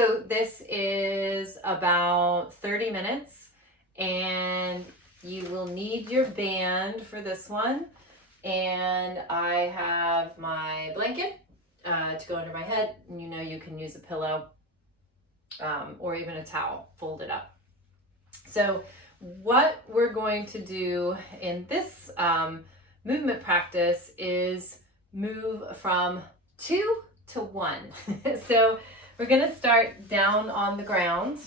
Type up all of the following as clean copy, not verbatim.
So this is about 30 minutes, and you will need your band for this one. And I have my blanket to go under my head, and you can use a pillow or even a towel folded up. So what we're going to do in this movement practice is move from 2 to 1. So we're going to start down on the ground.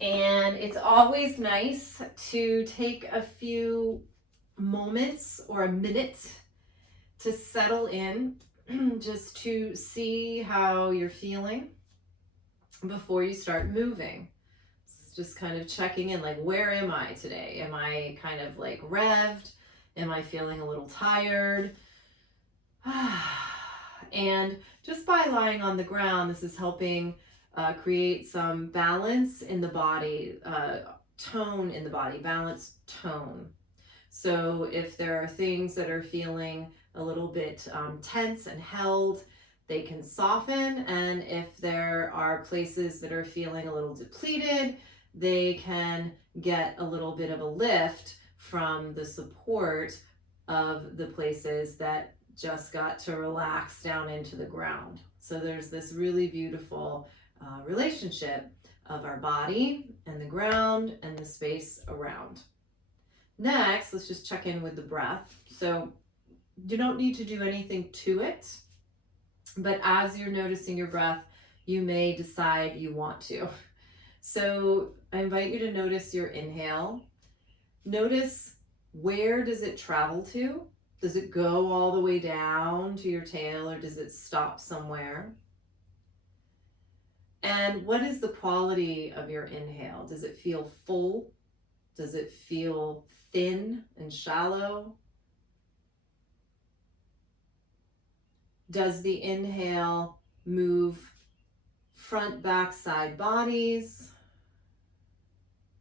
And it's always nice to take a few moments or a minute to settle in, just to see how you're feeling before you start moving. Just kind of checking in, like, where am I today? Am I kind of like revved? Am I feeling a little tired? And just by lying on the ground, this is helping create some balance in the body, tone in the body, balanced tone. So if there are things that are feeling a little bit tense and held, they can soften. And if there are places that are feeling a little depleted, they can get a little bit of a lift from the support of the places that just got to relax down into the ground. So there's this really beautiful relationship of our body and the ground and the space around. Next, let's just check in with the breath. So you don't need to do anything to it, but as you're noticing your breath, you may decide you want to. So I invite you to notice your inhale. Notice, where does it travel to? Does it go all the way down to your tail, or does it stop somewhere? And what is the quality of your inhale? Does it feel full? Does it feel thin and shallow? Does the inhale move front, back, side bodies?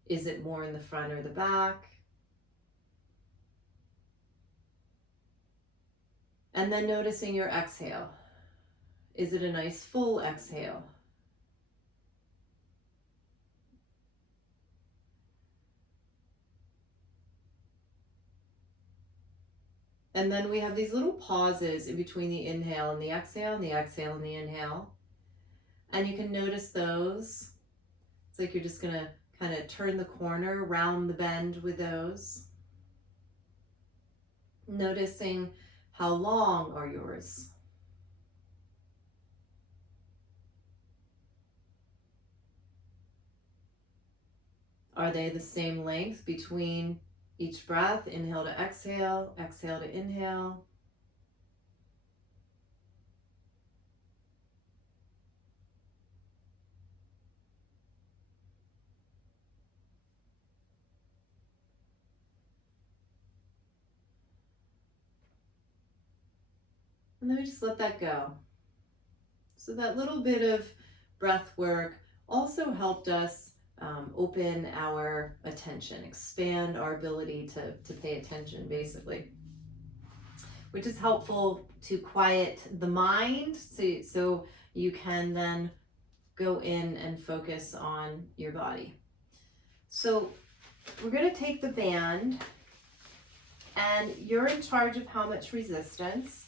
Is it more in the front or the back? And then noticing your exhale. Is it a nice full exhale? And then we have these little pauses in between the inhale and the exhale, and the exhale and the inhale. And you can notice those. It's like you're just going to kind of turn the corner, round the bend with those. Noticing how long are yours. Are they the same length between each breath? Inhale to exhale, exhale to inhale. And then we just let that go. So that little bit of breath work also helped us open our attention, expand our ability to pay attention, basically, which is helpful to quiet the mind, so you can then go in and focus on your body. So we're going to take the band, and you're in charge of how much resistance.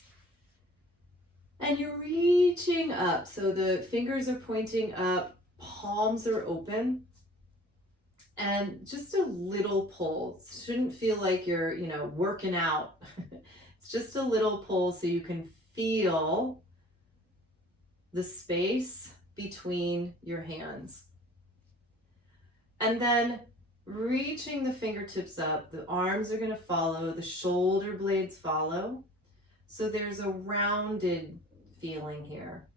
And you're reaching up, so the fingers are pointing up, palms are open, and just a little pull. It shouldn't feel like you're, working out. It's just a little pull so you can feel the space between your hands. And then reaching the fingertips up, the arms are going to follow, the shoulder blades follow. So there's a rounded feeling here.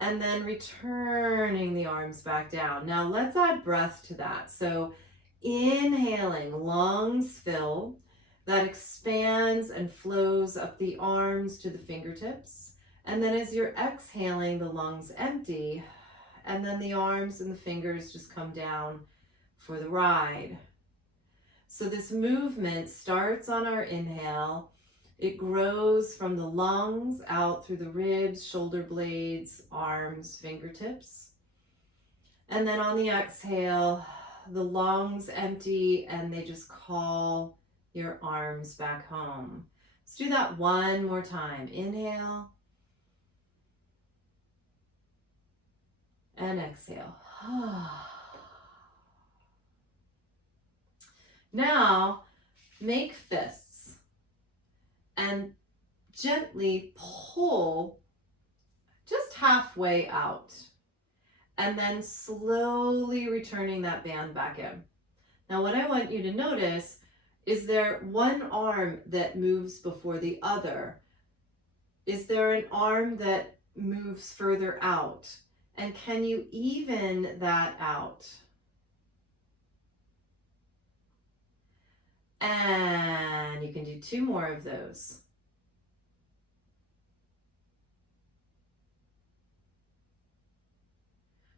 And then returning the arms back down. Now let's add breath to that. So inhaling, lungs fill, that expands and flows up the arms to the fingertips. And then as you're exhaling, the lungs empty, and then the arms and the fingers just come down for the ride. So this movement starts on our inhale, It grows from the lungs out through the ribs, shoulder blades, arms, fingertips. And then on the exhale, the lungs empty and they just call your arms back home. Let's do that one more time. Inhale and exhale. Now, make fists and gently pull just halfway out, and then slowly returning that band back in. Now, what I want you to notice is there one arm that moves before the other? Is there an arm that moves further out? And can you even that out? And you can do 2 more of those.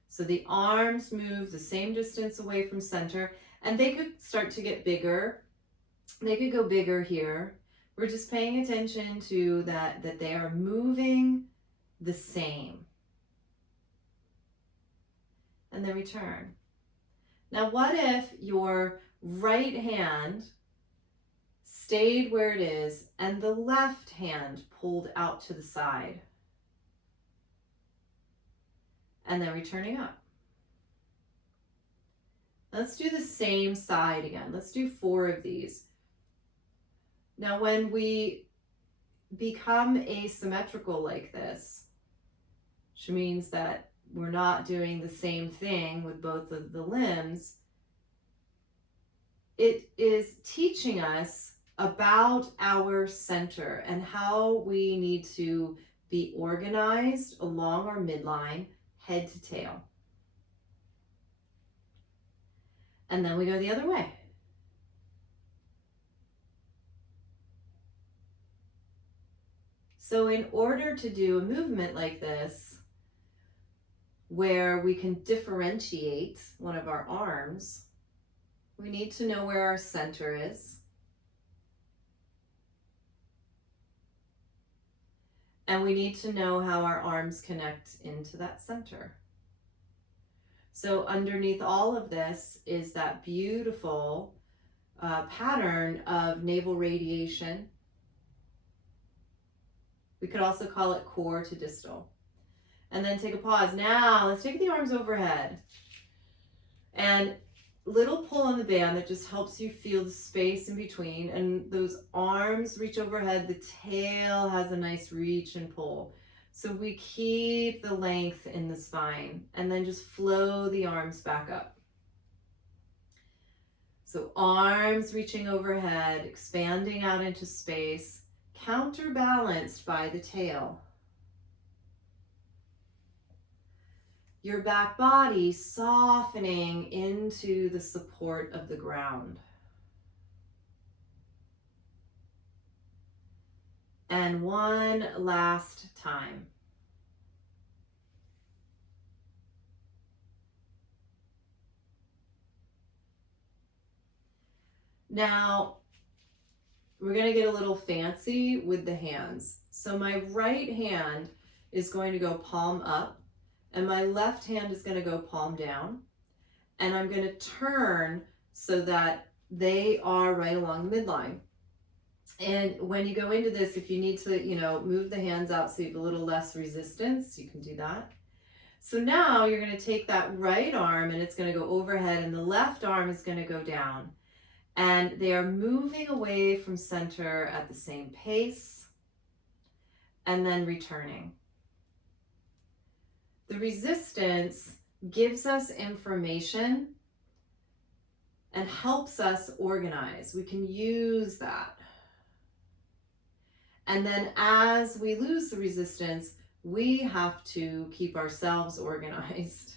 So the arms move the same distance away from center, and they could start to get bigger. They could go bigger here. We're just paying attention to that they are moving the same. And then return. Now, what if your right hand stayed where it is and the left hand pulled out to the side? And then returning up. Let's do the same side again. Let's do 4 of these. Now, when we become asymmetrical like this, which means that we're not doing the same thing with both of the limbs, it is teaching us about our center and how we need to be organized along our midline, head to tail. And then we go the other way. So in order to do a movement like this, where we can differentiate one of our arms, we need to know where our center is. And we need to know how our arms connect into that center. So underneath all of this is that beautiful pattern of navel radiation. We could also call it core to distal. And then take a pause. Now let's take the arms overhead. And little pull on the band that just helps you feel the space in between. And those arms reach overhead. The tail has a nice reach and pull. So we keep the length in the spine and then just flow the arms back up. So arms reaching overhead, expanding out into space, counterbalanced by the tail. Your back body softening into the support of the ground. And one last time. Now, we're going to get a little fancy with the hands. So my right hand is going to go palm up, and my left hand is going to go palm down. And I'm going to turn so that they are right along the midline. And when you go into this, if you need to, move the hands out so you have a little less resistance, you can do that. So now you're going to take that right arm and it's going to go overhead, and the left arm is going to go down. And they are moving away from center at the same pace and then returning. The resistance gives us information and helps us organize. We can use that. And then as we lose the resistance, we have to keep ourselves organized.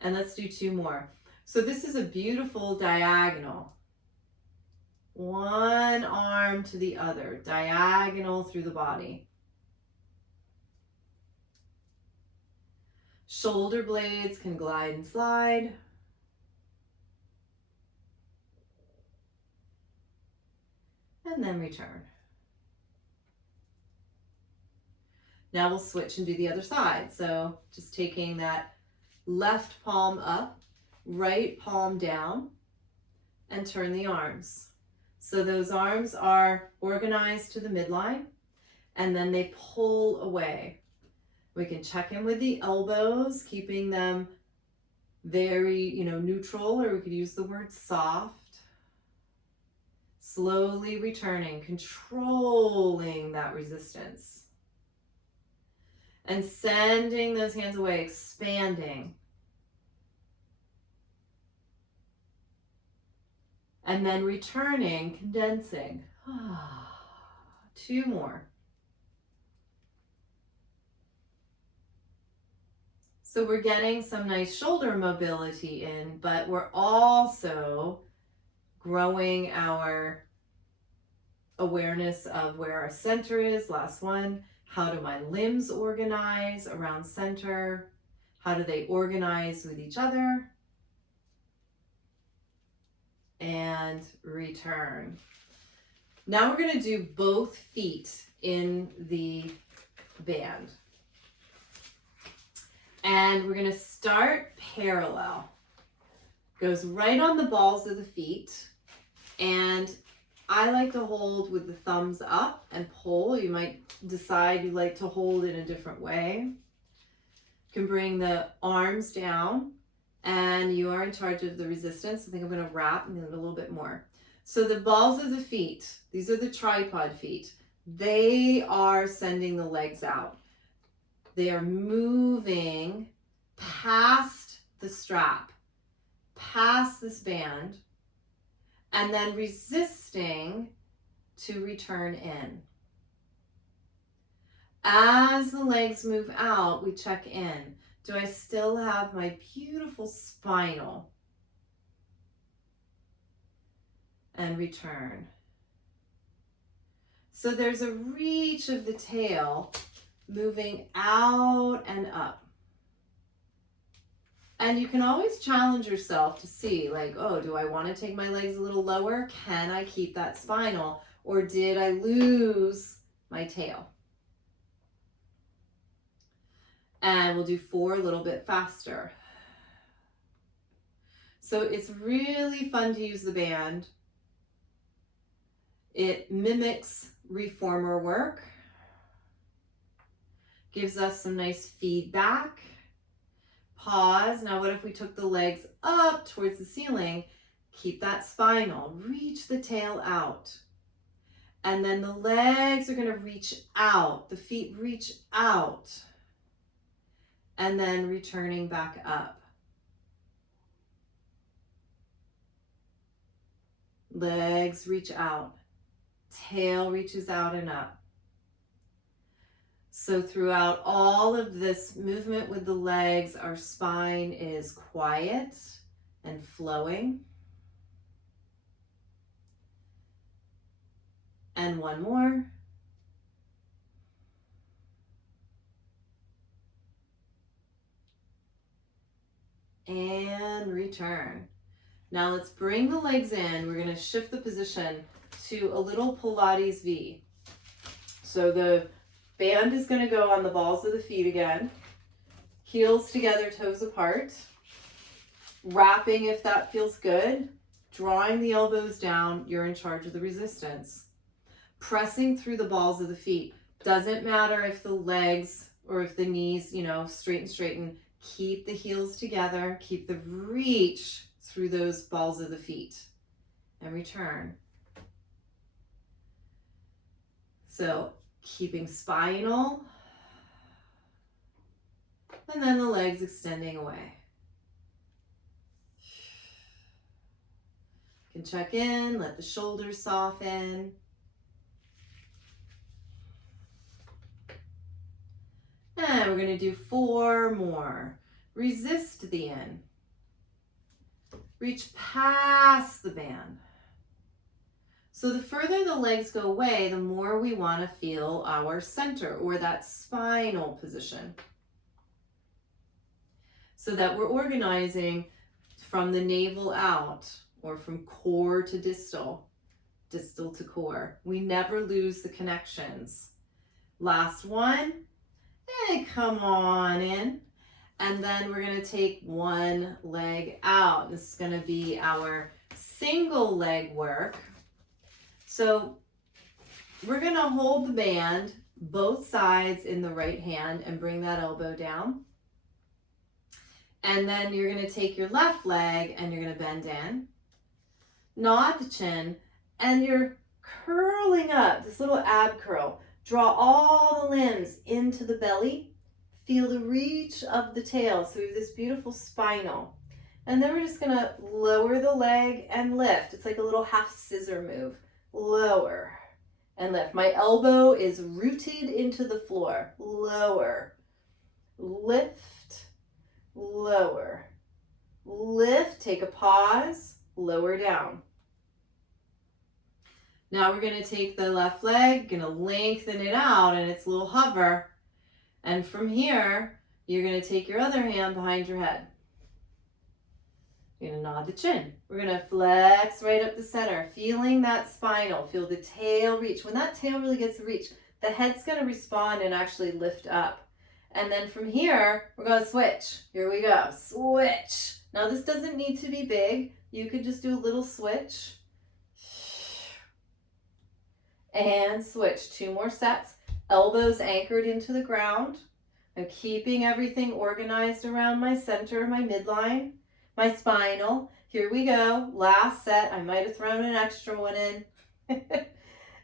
And let's do 2 more. So this is a beautiful diagonal. One arm to the other, diagonal through the body. Shoulder blades can glide and slide. And then return. Now we'll switch and do the other side. So just taking that left palm up, right palm down, and turn the arms. So those arms are organized to the midline, and then they pull away. We can check in with the elbows, keeping them very, neutral, or we could use the word soft. Slowly returning, controlling that resistance. And sending those hands away, expanding. And then returning, condensing. 2 more. So we're getting some nice shoulder mobility in, but we're also growing our awareness of where our center is. Last one. How do my limbs organize around center? How do they organize with each other? And return. Now we're going to do both feet in the band. And we're going to start parallel. Goes right on the balls of the feet. And I like to hold with the thumbs up and pull. You might decide you like to hold in a different way. You can bring the arms down, and you are in charge of the resistance. I think I'm going to wrap and do a little bit more. So the balls of the feet, these are the tripod feet. They are sending the legs out. They are moving past the strap, past this band, and then resisting to return in. As the legs move out, we check in. Do I still have my beautiful spinal? And return. So there's a reach of the tail moving out and up. And you can always challenge yourself to see, like, oh, do I want to take my legs a little lower? Can I keep that spinal? Or did I lose my tail? And we'll do 4 a little bit faster. So it's really fun to use the band. It mimics reformer work. Gives us some nice feedback. Pause. Now what if we took the legs up towards the ceiling? Keep that spinal. Reach the tail out. And then the legs are going to reach out. The feet reach out. And then returning back up. Legs reach out. Tail reaches out and up. So throughout all of this movement with the legs, our spine is quiet and flowing. And one more. And return. Now let's bring the legs in. We're going to shift the position to a little Pilates V. So the band is going to go on the balls of the feet again. Heels together, toes apart. Wrapping if that feels good. Drawing the elbows down. You're in charge of the resistance. Pressing through the balls of the feet. Doesn't matter if the legs or if the knees, straighten. Keep the heels together. Keep the reach through those balls of the feet. And return. So keeping spinal. And then the legs extending away. You can check in, let the shoulders soften. And we're going to do 4 more. Resist the in. Reach past the band. So the further the legs go away, the more we want to feel our center or that spinal position. So that we're organizing from the navel out or from core to distal, distal to core. We never lose the connections. Last one. and come on in. And then we're going to take one leg out. This is going to be our single leg work. So we're going to hold the band both sides in the right hand and bring that elbow down. And then you're going to take your left leg and you're going to bend in, nod the chin, and you're curling up, this little ab curl. Draw all the limbs into the belly. Feel the reach of the tail. So we have this beautiful spinal. And then we're just going to lower the leg and lift. It's like a little half scissor move. Lower and lift. My elbow is rooted into the floor. Lower, lift, lower, lift. Take a pause, lower down. Now we're going to take the left leg, going to lengthen it out, and it's a little hover. And from here, you're going to take your other hand behind your head. You're going to nod the chin. We're going to flex right up the center, feeling that spinal. Feel the tail reach. When that tail really gets the reach, the head's going to respond and actually lift up. And then from here, we're going to switch. Here we go. Switch. Now this doesn't need to be big. You could just do a little switch. And switch. 2 more sets. Elbows anchored into the ground. I'm keeping everything organized around my center, my midline, my spinal. Here we go. Last set. I might have thrown an extra one in.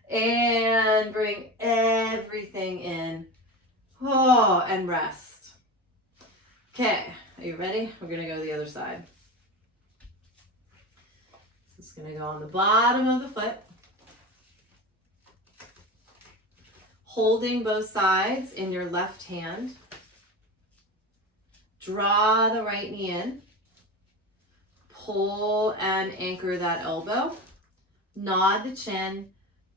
And bring everything in. Oh, and rest. Okay, are you ready? We're going to go to the other side. This is going to go on the bottom of the foot. Holding both sides in your left hand. Draw the right knee in. Pull and anchor that elbow. Nod the chin.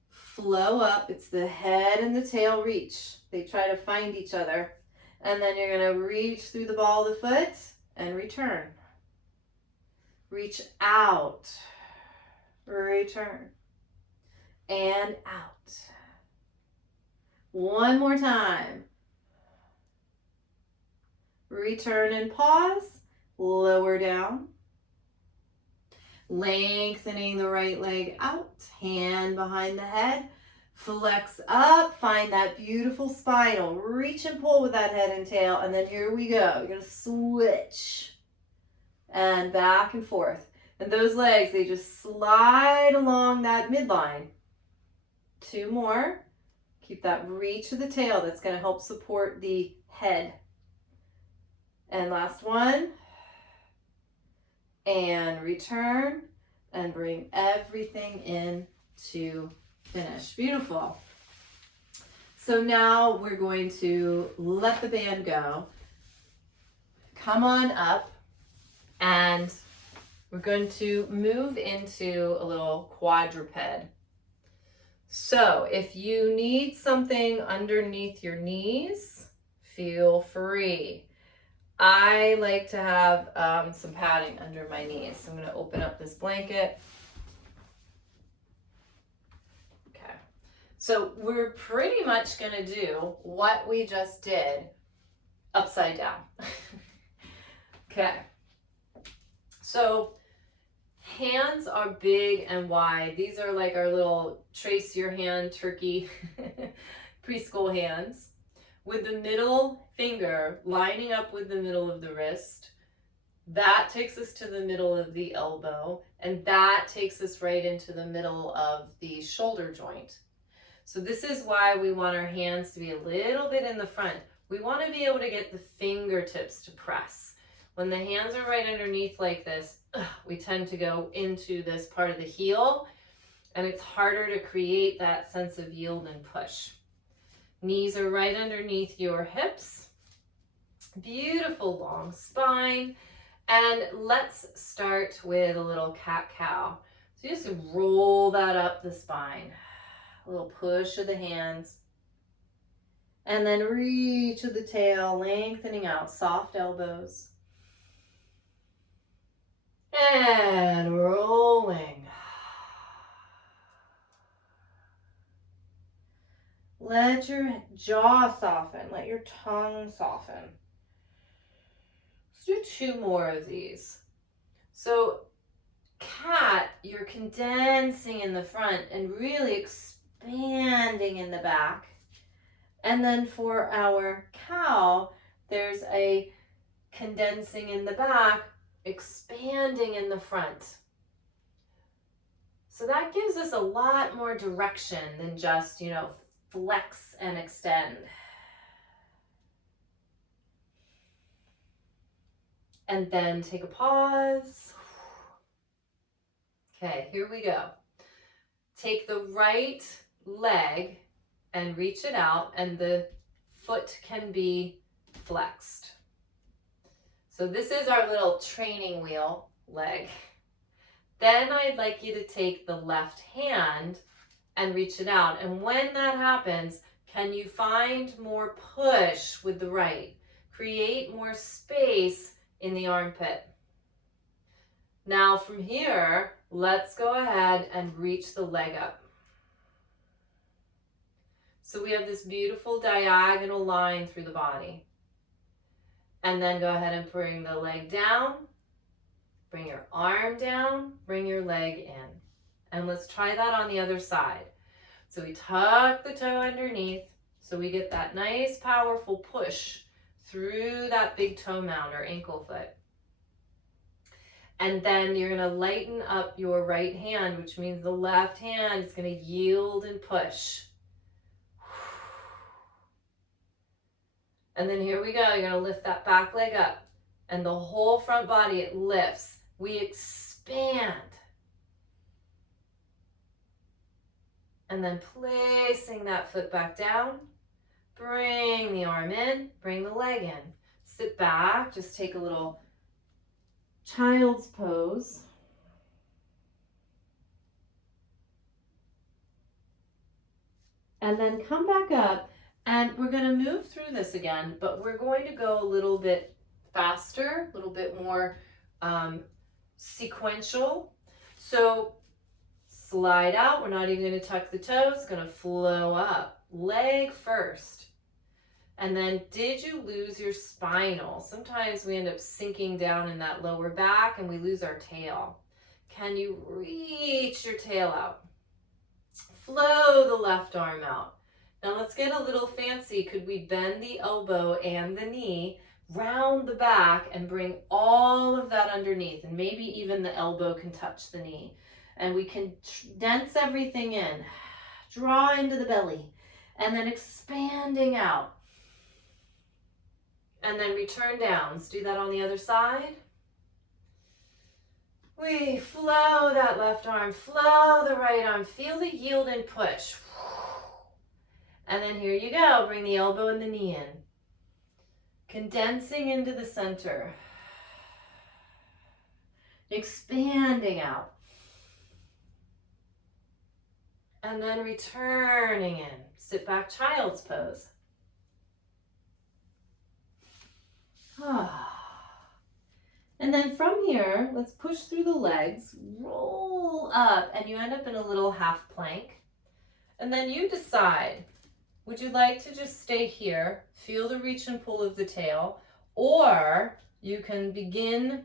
Flow up. It's the head and the tail reach. They try to find each other. And then you're going to reach through the ball of the foot and return. Reach out. Return. And out. One more time. Return and pause. Lower down. Lengthening the right leg out. Hand behind the head. Flex up. Find that beautiful spinal. Reach and pull with that head and tail. And then here we go. You're going to switch. And back and forth. And those legs, they just slide along that midline. 2 more. Keep that reach of the tail. That's going to help support the head. And last one. And return. And bring everything in to finish. Beautiful. So now we're going to let the band go. Come on up. And we're going to move into a little quadruped. So if you need something underneath your knees, feel free. I like to have some padding under my knees. So I'm going to open up this blanket. Okay. So we're pretty much going to do what we just did upside down. Okay. So hands are big and wide. These are like our little trace your hand turkey preschool hands, with the middle finger lining up with the middle of the wrist. That takes us to the middle of the elbow, and that takes us right into the middle of the shoulder joint. So this is why we want our hands to be a little bit in the front. We want to be able to get the fingertips to press. When the hands are right underneath like this, we tend to go into this part of the heel, and it's harder to create that sense of yield and push. Knees are right underneath your hips. Beautiful long spine. And let's start with a little cat-cow. So you just roll that up the spine. A little push of the hands. And then reach of the tail, lengthening out, soft elbows. And rolling. Let your jaw soften. Let your tongue soften. Let's do 2 more of these. So cat, you're condensing in the front and really expanding in the back. And then for our cow, there's a condensing in the back, expanding in the front. So that gives us a lot more direction than just, flex and extend. And then take a pause. Okay, here we go. Take the right leg and reach it out, and the foot can be flexed. So this is our little training wheel leg. Then I'd like you to take the left hand and reach it out. And when that happens, can you find more push with the right? Create more space in the armpit. Now from here, let's go ahead and reach the leg up. So we have this beautiful diagonal line through the body. And then go ahead and bring the leg down, bring your arm down, bring your leg in. And let's try that on the other side. So we tuck the toe underneath so we get that nice powerful push through that big toe mound or ankle foot. And then you're going to lighten up your right hand, which means the left hand is going to yield and push. And then here we go. You're going to lift that back leg up. And the whole front body, it lifts. We expand. And then placing that foot back down. Bring the arm in. Bring the leg in. Sit back. Just take a little child's pose. And then come back up. And we're going to move through this again, but we're going to go a little bit faster, a little bit more sequential. So slide out. We're not even going to tuck the toes. It's going to flow up. Leg first. And then did you lose your spinal? Sometimes we end up sinking down in that lower back and we lose our tail. Can you reach your tail out? Flow the left arm out. Now let's get a little fancy. Could we bend the elbow and the knee, round the back, and bring all of that underneath? And maybe even the elbow can touch the knee. And we can dense everything in. Draw into the belly. And then expanding out. And then return down. Let's do that on the other side. We flow that left arm, flow the right arm. Feel the yield and push. And then here you go. Bring the elbow and the knee in. Condensing into the center. Expanding out. And then returning in. Sit back, child's pose. And then from here, let's push through the legs, roll up, and you end up in a little half plank. And then you decide, would you like to just stay here, feel the reach and pull of the tail, or you can begin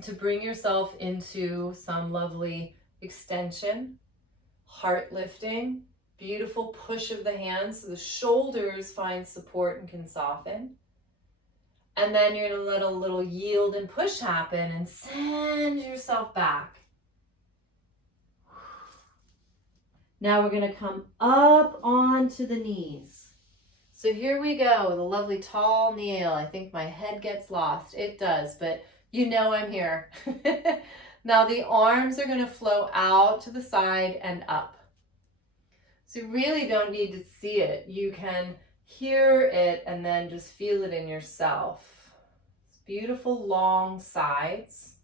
to bring yourself into some lovely extension, heart lifting, beautiful push of the hands so the shoulders find support and can soften. And then you're going to let a little yield and push happen and send yourself back. Now we're going to come up onto the knees. So here we go with a lovely tall kneel. I think my head gets lost. It does, but you know I'm here. Now the arms are going to flow out to the side and up. So you really don't need to see it. You can hear it and then just feel it in yourself. It's beautiful long sides.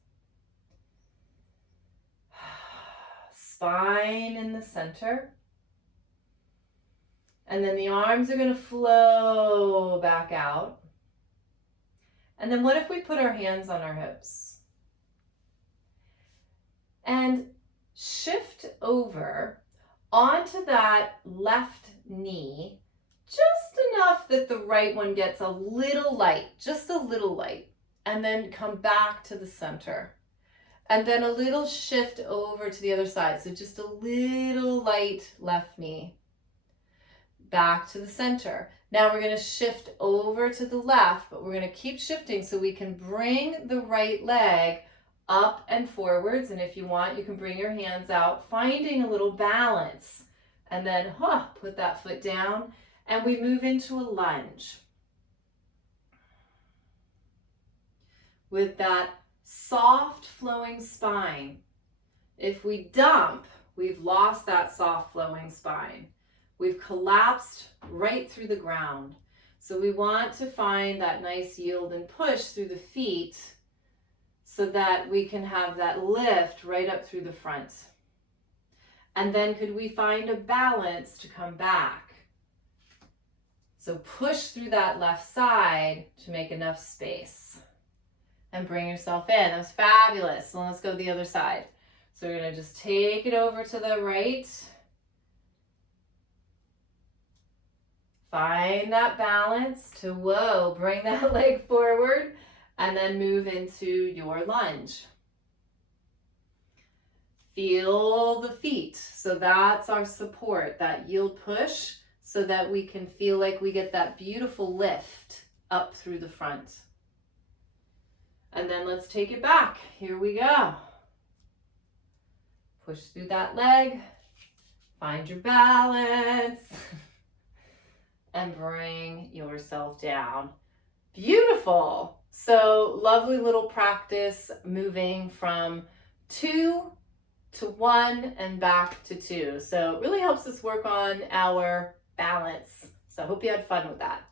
Spine in the center. And then the arms are going to flow back out. And then what if we put our hands on our hips? And shift over onto that left knee, just enough that the right one gets a little light, just a little light, and then come back to the center. And then a little shift over to the other side. So just a little light left knee. Back to the center. Now we're going to shift over to the left, but we're going to keep shifting so we can bring the right leg up and forwards. And if you want, you can bring your hands out, finding a little balance. And then put that foot down, and we move into a lunge. With that soft flowing spine. If we dump, we've lost that soft flowing spine. We've collapsed right through the ground. So we want to find that nice yield and push through the feet so that we can have that lift right up through the front. And then could we find a balance to come back? So push through that left side to make enough space. And bring yourself in. That was fabulous. So let's go to the other side. So we're going to just take it over to the right. Find that balance to, bring that leg forward, and then move into your lunge. Feel the feet. So that's our support, that yield push, so that we can feel like we get that beautiful lift up through the front. And then let's take it back. Here we go. Push through that leg. Find your balance. And bring yourself down. Beautiful. So lovely little practice moving from 2 to 1 and back to 2. So it really helps us work on our balance. So I hope you had fun with that.